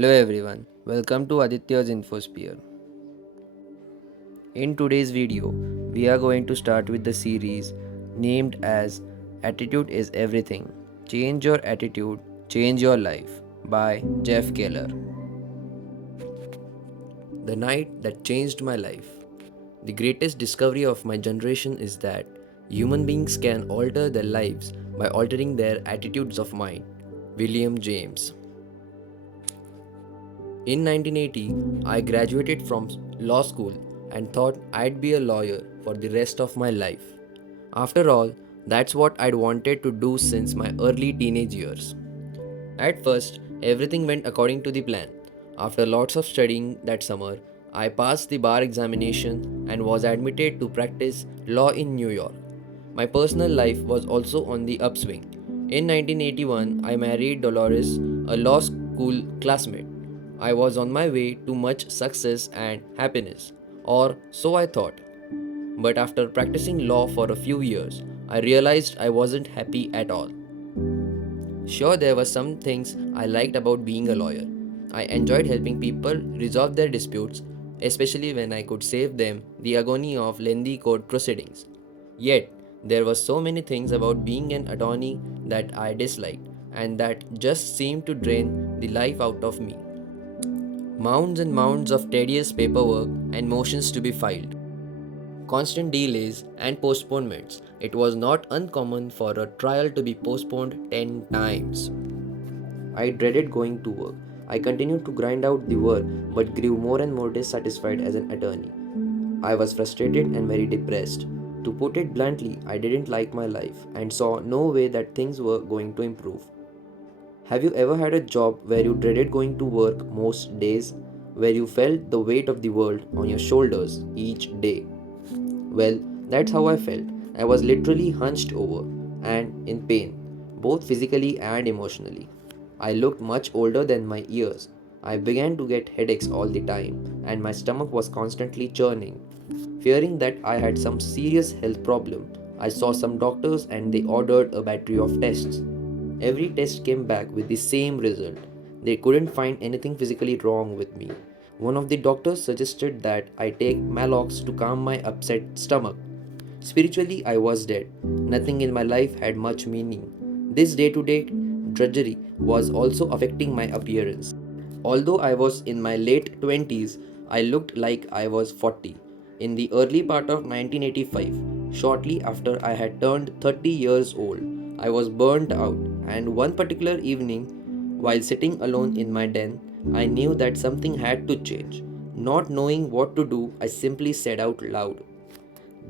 Hello everyone, welcome to Aditya's Infosphere. In today's video, we are going to start with the series named as Attitude is Everything. Change your attitude, change your life by Jeff Keller. The night that changed my life. The greatest discovery of my generation is that human beings can alter their lives by altering their attitudes of mind. William James. In 1980, I graduated from law school and thought I'd be a lawyer for the rest of my life. After all, that's what I'd wanted to do since my early teenage years. At first, everything went according to the plan. After lots of studying that summer, I passed the bar examination and was admitted to practice law in New York. My personal life was also on the upswing. In 1981, I married Dolores, a law school classmate. I was on my way to much success and happiness, or so I thought. But after practicing law for a few years, I realized I wasn't happy at all. Sure, there were some things I liked about being a lawyer. I enjoyed helping people resolve their disputes, especially when I could save them the agony of lengthy court proceedings. Yet, there were so many things about being an attorney that I disliked, and that just seemed to drain the life out of me. Mounds and mounds of tedious paperwork and motions to be filed. Constant delays and postponements. It was not uncommon for a trial to be postponed 10 times. I dreaded going to work. I continued to grind out the work but grew more and more dissatisfied as an attorney. I was frustrated and very depressed. To put it bluntly, I didn't like my life and saw no way that things were going to improve. Have you ever had a job where you dreaded going to work most days? Where you felt the weight of the world on your shoulders each day? Well, that's how I felt. I was literally hunched over and in pain, both physically and emotionally. I looked much older than my years. I began to get headaches all the time, and my stomach was constantly churning. Fearing that I had some serious health problem, I saw some doctors and they ordered a battery of tests. Every test came back with the same result. They couldn't find anything physically wrong with me. One of the doctors suggested that I take Malox to calm my upset stomach. Spiritually, I was dead. Nothing in my life had much meaning. This day to day drudgery was also affecting my appearance. Although I was in my late 20s, I looked like I was 40. In the early part of 1985, shortly after I had turned 30 years old, I was burnt out, and one particular evening, while sitting alone in my den, I knew that something had to change. Not knowing what to do, I simply said out loud,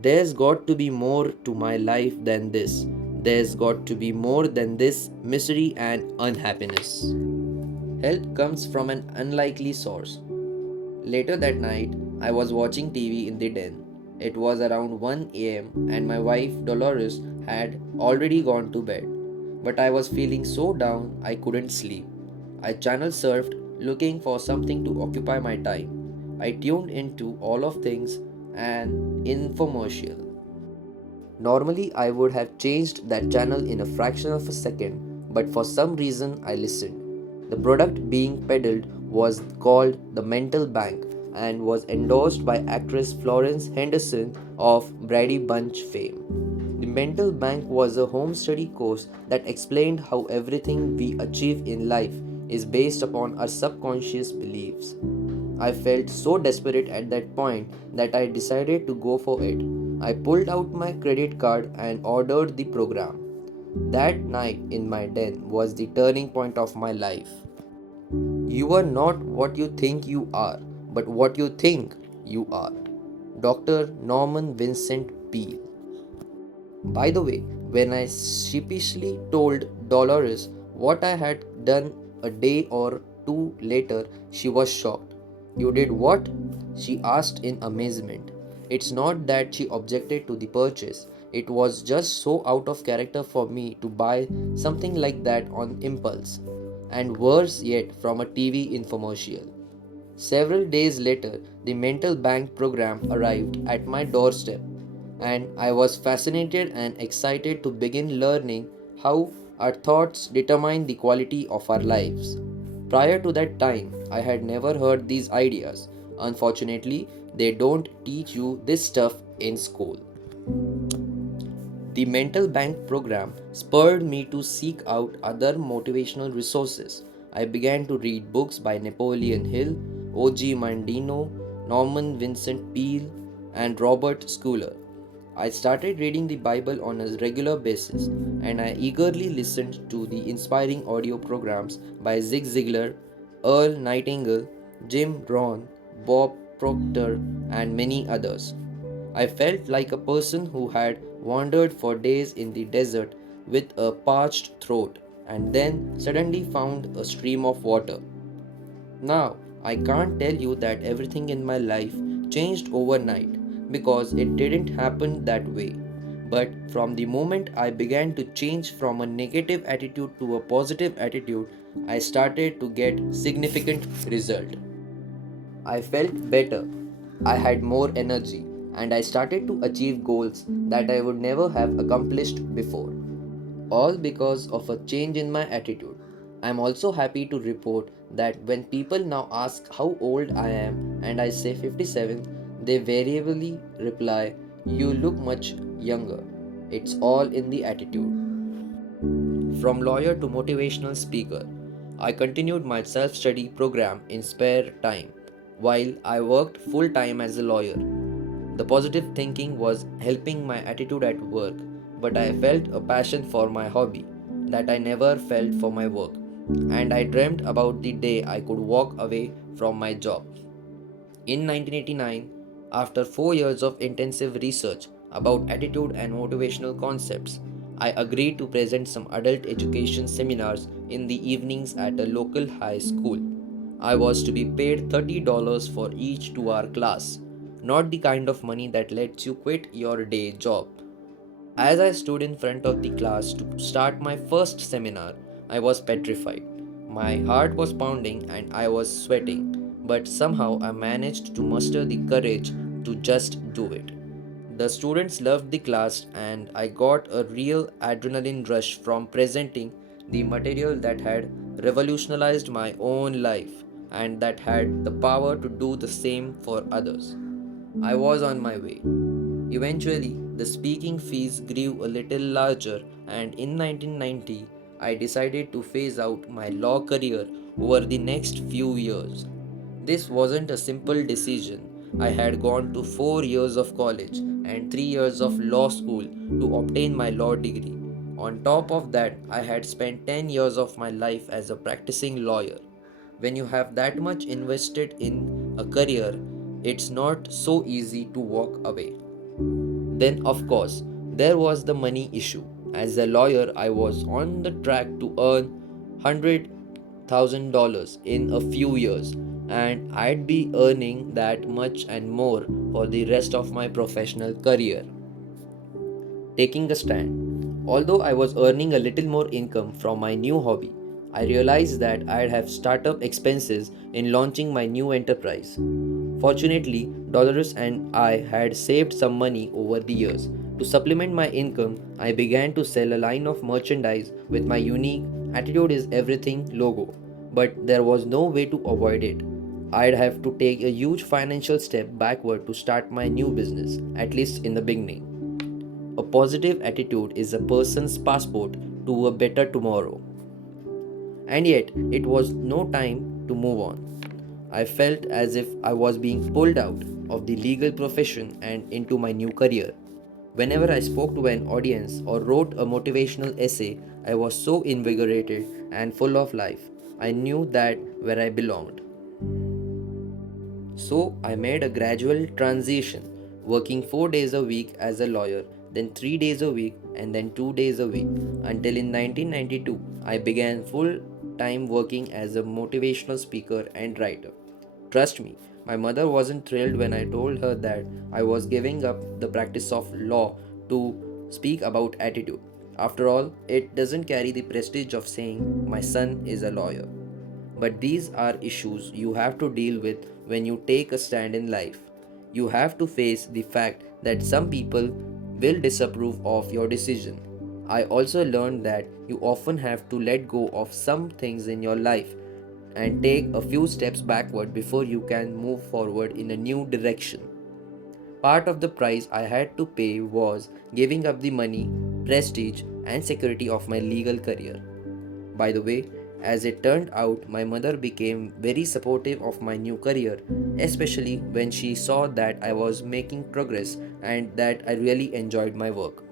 "There's got to be more to my life than this. There's got to be more than this misery and unhappiness." Help comes from an unlikely source. Later that night, I was watching TV in the den. It was around 1 am, and my wife Dolores had already gone to bed. But I was feeling so down I couldn't sleep. I channel surfed looking for something to occupy my time. I tuned into all of things an infomercial. Normally, I would have changed that channel in a fraction of a second, but for some reason, I listened. The product being peddled was called the Mental Bank and was endorsed by actress Florence Henderson of Brady Bunch fame. The Mental Bank was a home study course that explained how everything we achieve in life is based upon our subconscious beliefs. I felt so desperate at that point that I decided to go for it. I pulled out my credit card and ordered the program. That night in my den was the turning point of my life. You are not what you think you are, but what you think you are. Dr. Norman Vincent Peale. By the way, when I sheepishly told Dolores what I had done a day or two later, she was shocked. "You did what?" she asked in amazement. It's not that she objected to the purchase, it was just so out of character for me to buy something like that on impulse, and worse yet, from a TV infomercial. Several days later, the Mental Bank program arrived at my doorstep, and I was fascinated and excited to begin learning how our thoughts determine the quality of our lives. Prior to that time, I had never heard these ideas. Unfortunately, they don't teach you this stuff in school. The Mental Bank program spurred me to seek out other motivational resources. I began to read books by Napoleon Hill, O.G. Mandino, Norman Vincent Peale, and Robert Schuller. I started reading the Bible on a regular basis, and I eagerly listened to the inspiring audio programs by Zig Ziglar, Earl Nightingale, Jim Rohn, Bob Proctor, and many others. I felt like a person who had wandered for days in the desert with a parched throat and then suddenly found a stream of water. Now, I can't tell you that everything in my life changed overnight because it didn't happen that way. But from the moment I began to change from a negative attitude to a positive attitude, I started to get significant result. I felt better. I had more energy and I started to achieve goals that I would never have accomplished before. All because of a change in my attitude. I am also happy to report that when people now ask how old I am and I say 57, they variably reply, "You look much younger." It's all in the attitude. From lawyer to motivational speaker, I continued my self study program in spare time while I worked full time as a lawyer. The positive thinking was helping my attitude at work, but I felt a passion for my hobby that I never felt for my work, and I dreamt about the day I could walk away from my job. In 1989, after 4 years of intensive research about attitude and motivational concepts, I agreed to present some adult education seminars in the evenings at a local high school. I was to be paid $30 for each 2-hour class, not the kind of money that lets you quit your day job. As I stood in front of the class to start my first seminar, I was petrified. My heart was pounding and I was sweating, but somehow I managed to muster the courage to just do it. The students loved the class, and I got a real adrenaline rush from presenting the material that had revolutionized my own life and that had the power to do the same for others. I was on my way. Eventually, the speaking fees grew a little larger, and in 1990, I decided to phase out my law career over the next few years. This wasn't a simple decision. I had gone to 4 years of college and 3 years of law school to obtain my law degree. On top of that, I had spent 10 years of my life as a practicing lawyer. When you have that much invested in a career, it's not so easy to walk away. Then, of course, there was the money issue. As a lawyer, I was on the track to earn $100,000 in a few years, and I'd be earning that much and more for the rest of my professional career. Taking a stand. Although I was earning a little more income from my new hobby, I realized that I'd have startup expenses in launching my new enterprise. Fortunately, Dolores and I had saved some money over the years. To supplement my income, I began to sell a line of merchandise with my unique "Attitude is Everything" logo, but there was no way to avoid it. I'd have to take a huge financial step backward to start my new business, at least in the beginning. A positive attitude is a person's passport to a better tomorrow. And yet, it was no time to move on. I felt as if I was being pulled out of the legal profession and into my new career. Whenever I spoke to an audience or wrote a motivational essay, I was so invigorated and full of life. I knew that where I belonged. So I made a gradual transition, working 4 days a week as a lawyer, then 3 days a week, and then 2 days a week, until in 1992 I began full time working as a motivational speaker and writer. Trust me, my mother wasn't thrilled when I told her that I was giving up the practice of law to speak about attitude. After all, it doesn't carry the prestige of saying, "My son is a lawyer." But these are issues you have to deal with when you take a stand in life. You have to face the fact that some people will disapprove of your decision. I also learned that you often have to let go of some things in your life and take a few steps backward before you can move forward in a new direction. Part of the price I had to pay was giving up the money, prestige, and security of my legal career. By the way, as it turned out, my mother became very supportive of my new career, especially when she saw that I was making progress and that I really enjoyed my work.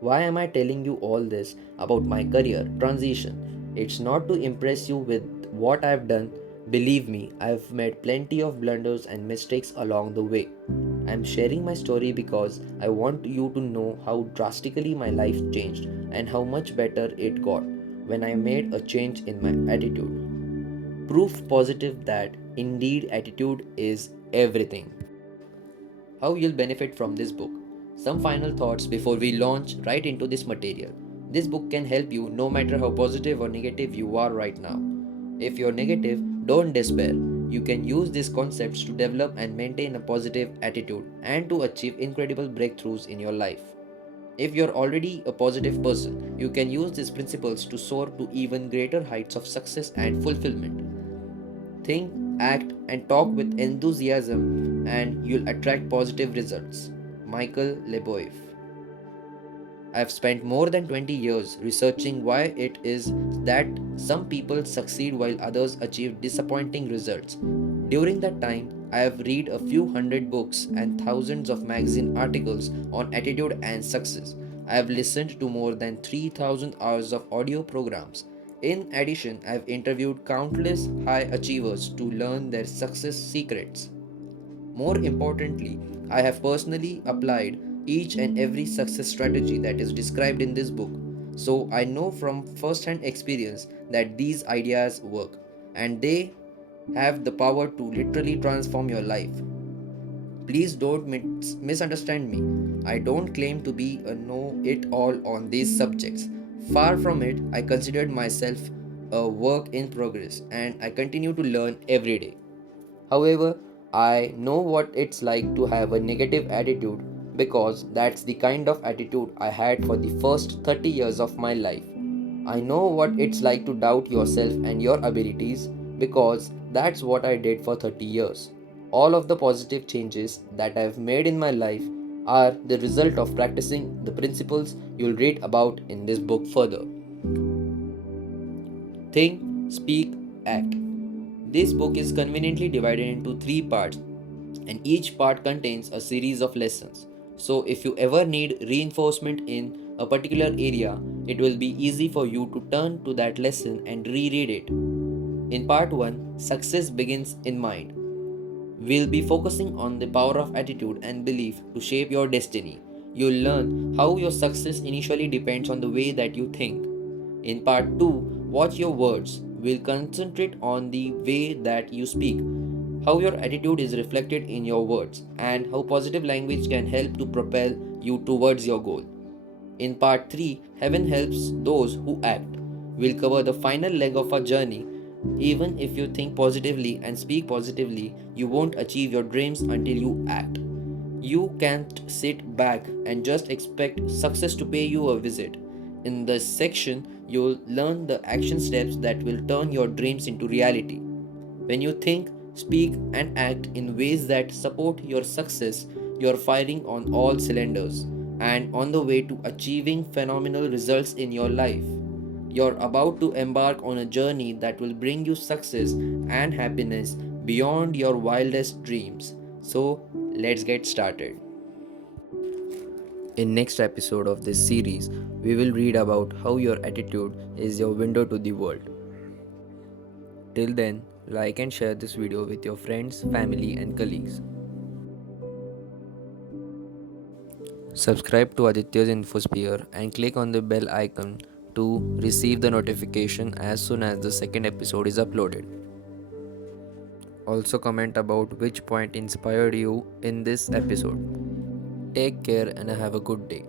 Why am I telling you all this about my career transition? It's not to impress you with what I've done. Believe me, I've made plenty of blunders and mistakes along the way. I'm sharing my story because I want you to know how drastically my life changed and how much better it got when I made a change in my attitude. Proof positive that indeed attitude is everything. How you'll benefit from this book. Some final thoughts before we launch right into this material. This book can help you no matter how positive or negative you are right now. If you're negative, don't despair. You can use these concepts to develop and maintain a positive attitude and to achieve incredible breakthroughs in your life. If you're already a positive person, you can use these principles to soar to even greater heights of success and fulfillment. Think, act, and talk with enthusiasm, and you'll attract positive results. Michael Leboeuf. I've spent more than 20 years researching why it is that some people succeed while others achieve disappointing results. During that time, I have read a few hundred books and thousands of magazine articles on attitude and success. I have listened to more than 3,000 hours of audio programs. In addition, I have interviewed countless high achievers to learn their success secrets. More importantly, I have personally applied each and every success strategy that is described in this book. So I know from first hand experience that these ideas work and they have the power to literally transform your life. Please don't misunderstand me. I don't claim to be a know it all on these subjects. Far from it, I considered myself a work in progress and I continue to learn every day. However, I know what it's like to have a negative attitude because that's the kind of attitude I had for the first 30 years of my life. I know what it's like to doubt yourself and your abilities because that's what I did for 30 years. All of the positive changes that I've made in my life are the result of practicing the principles you'll read about in this book further. Think, speak, act. This book is conveniently divided into three parts, and each part contains a series of lessons. So, if you ever need reinforcement in a particular area, it will be easy for you to turn to that lesson and reread it. In part 1, Success Begins in Mind. We'll be focusing on the power of attitude and belief to shape your destiny. You'll learn how your success initially depends on the way that you think. In part 2, Watch Your Words. We'll concentrate on the way that you speak, how your attitude is reflected in your words, and how positive language can help to propel you towards your goal. In part 3, Heaven Helps Those Who Act. We'll cover the final leg of our journey. Even if you think positively and speak positively, you won't achieve your dreams until you act. You can't sit back and just expect success to pay you a visit. In this section, you'll learn the action steps that will turn your dreams into reality. When you think, speak, and act in ways that support your success, you're firing on all cylinders and on the way to achieving phenomenal results in your life. You're about to embark on a journey that will bring you success and happiness beyond your wildest dreams. So, let's get started. In next episode of this series, we will read about how your attitude is your window to the world. Till then, like and share this video with your friends, family and colleagues. Subscribe to Aditya's Infosphere and click on the bell icon to receive the notification as soon as the second episode is uploaded. Also comment about which point inspired you in this episode. Take care and have a good day.